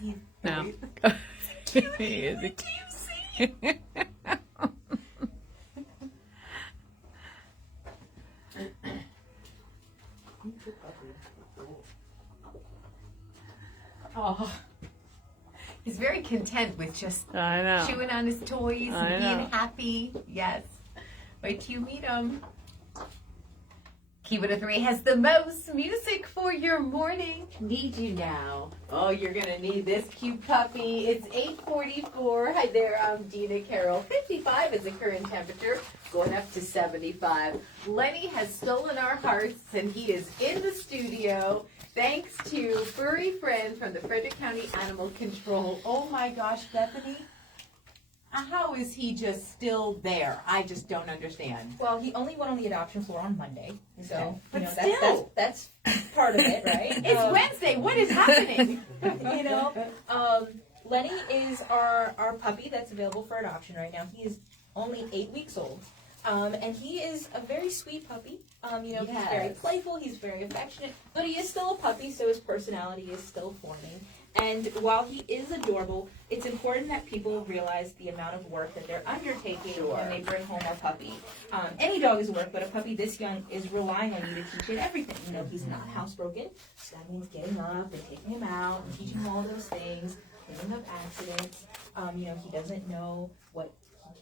see? No. Do you see? Oh, he's very content with just I know. chewing on his toys I and know. being happy. Yes. Wait till you meet him. Keep It a 3 has the most music for your morning. Need you now. Oh, you're going to need this cute puppy. It's 8:44. Hi there, I'm Dina Carole. 55 is the current temperature, going up to 75. Lenny has stolen our hearts, and he is in the studio. Thanks to Furry Friend from the Frederick County Animal Control. Oh my gosh, Bethany. How is he just still there? I just don't understand. Well, he only went on the adoption floor on Monday, so Okay. you know, But still. that's part of it, right? It's Wednesday. What is happening? You know, Lenny is our puppy that's available for adoption right now. He is only 8 weeks old, and he is a very sweet puppy. You know, he's very playful, he's very affectionate, but he is still a puppy, so his personality is still forming. And while he is adorable, it's important that people realize the amount of work that they're undertaking when they bring home a puppy. Any dog is work, but a puppy this young is relying on you to teach it everything. You know, he's not housebroken, so that means getting up and taking him out and teaching him all those things, cleaning up accidents. You know, he doesn't know what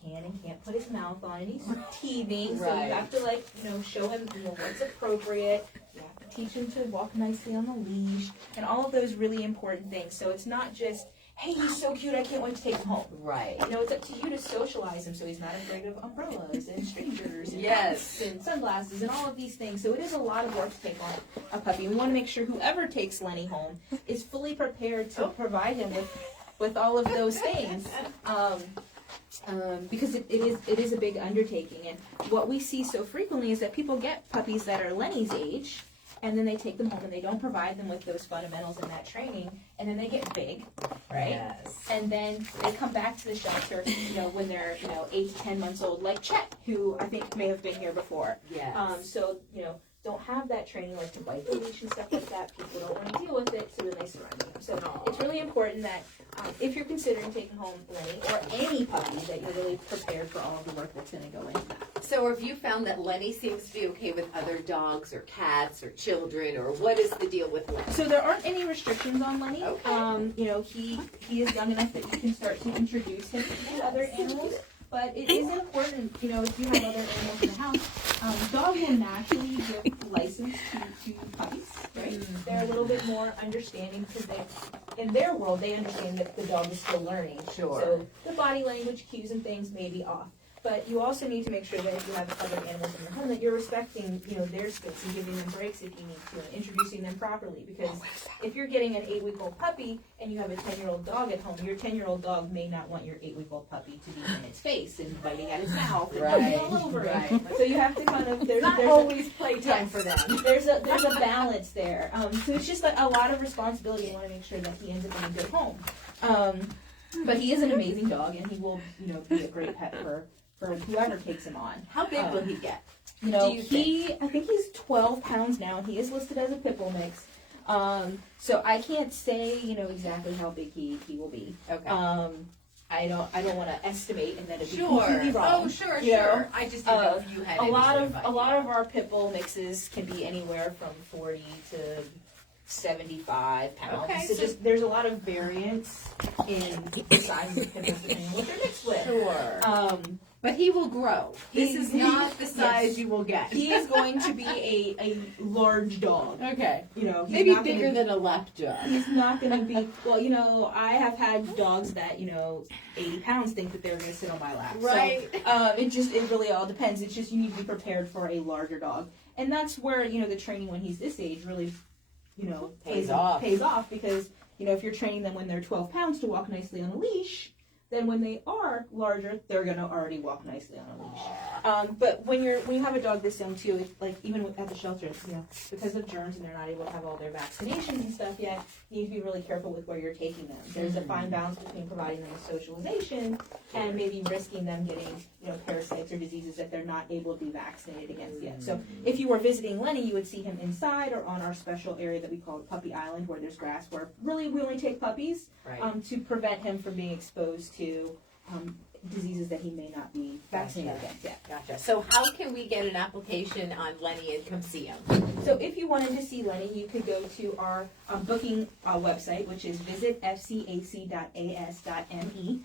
he can and can't put his mouth on, and he's teething, so you have to, like, you know, show him, you know, what's appropriate. You have to teach him to walk nicely on the leash, and all of those really important things. So it's not just, hey, he's so cute, I can't wait to take him home. Right. You know, it's up to you to socialize him so he's not afraid of umbrellas and strangers and Yes. hats and sunglasses and all of these things. So it is a lot of work to take on a puppy. We want to make sure whoever takes Lenny home is fully prepared to provide him with all of those things. Because it is a big undertaking, and what we see so frequently is that people get puppies that are Lenny's age, and then they take them home and they don't provide them with those fundamentals and that training, and then they get big, right? Yes. And then they come back to the shelter, you know, when they're, you know, 8 to 10 months old, like Chet, who I think may have been here before. Yes. So, you know, don't have that training, like to bite the leash and stuff like that. People don't want to deal with it, so then they surrender them. So it's really important that if you're considering taking home Lenny or any puppy, that you're really prepared for all of the work that's going to go into that. So have you found that Lenny seems to be okay with other dogs or cats or children, or what is the deal with Lenny? So there aren't any restrictions on Lenny. Okay. You know, he is young enough that you can start to introduce him to other animals. But it is important, you know, if you have other animals in the house, dogs will naturally give license to puppies, right? They're a little bit more understanding because in their world, they understand that the dog is still learning. Sure. So the body language cues and things may be off. But you also need to make sure that if you have other animals in your home, that you're respecting, you know, their space and giving them breaks if you need to, and introducing them properly. Because if you're getting an 8-week-old puppy and you have a 10-year-old dog at home, your 10-year-old dog may not want your 8-week-old puppy to be in its face and biting at its mouth and jumping all over it. So you have to kind of there's always playtime for them. There's a balance there. So it's just a lot of responsibility. You want to make sure that he ends up in a good home. But he is an amazing dog, and he will, you know, be a great pet for whoever takes him on. How big will he get? You know, Do you I think he's 12 pounds now. He is listed as a pit bull mix. So I can't say, you know, exactly how big he will be. Okay. I don't want to estimate and then it'd be Sure. completely wrong. Oh, sure, you know? sure. I just didn't know if you had a any lot sort of idea. a lot of our pit bull mixes can be anywhere from 40 to 75 pounds. Okay, so so just there's a lot of variance in the size of the pit bulls depending on what they're mixed with. Sure. But he will grow. This is not the size you will get. He is going to be a large dog. Okay. You know, he's Maybe not bigger gonna, than a lap dog. He's not going to be, well, you know, I have had dogs that, you know, 80 pounds think that they're going to sit on my lap. Right. So, it really all depends. It's just you need to be prepared for a larger dog. And that's where, you know, the training when he's this age really, you know, pays off because, you know, if you're training them when they're 12 pounds to walk nicely on a leash, then when they are larger, they're going to already walk nicely on a leash. But when you have a dog this young too, it's like even at the shelter, because of germs and they're not able to have all their vaccinations and stuff yet, you need to be really careful with where you're taking them. There's a fine balance between providing them with socialization and maybe risking them getting parasites or diseases that they're not able to be vaccinated against yet. So if you were visiting Lenny, you would see him inside or on our special area that we call Puppy Island, where there's grass, where really we only take puppies to prevent him from being exposed to diseases that he may not be vaccinated against yet. Gotcha. So how can we get an application on Lenny and come see him? So if you wanted to see Lenny, you could go to our booking website, which is visitfcac.as.me.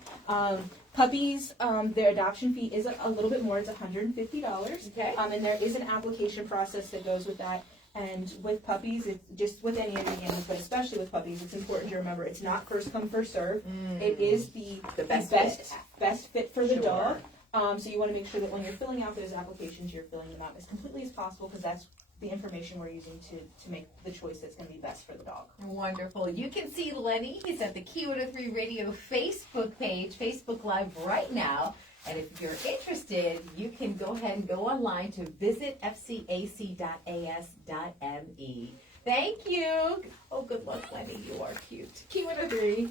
Puppies, their adoption fee is a little bit more. It's $150. Okay. And there is an application process that goes with that. And with puppies, it's just with any of the animals, but especially with puppies, it's important to remember it's not first come, first serve. It is the best fit for the dog. So you want to make sure that when you're filling out those applications, you're filling them out as completely as possible, because that's the information we're using to make the choice that's going to be best for the dog. Wonderful. You can see Lenny. He's at the Q103 Radio Facebook page, Facebook Live right now. And if you're interested, you can go ahead and go online to visitfcac.as.me. Thank you. Oh, good luck, Lenny. You are cute. Q103.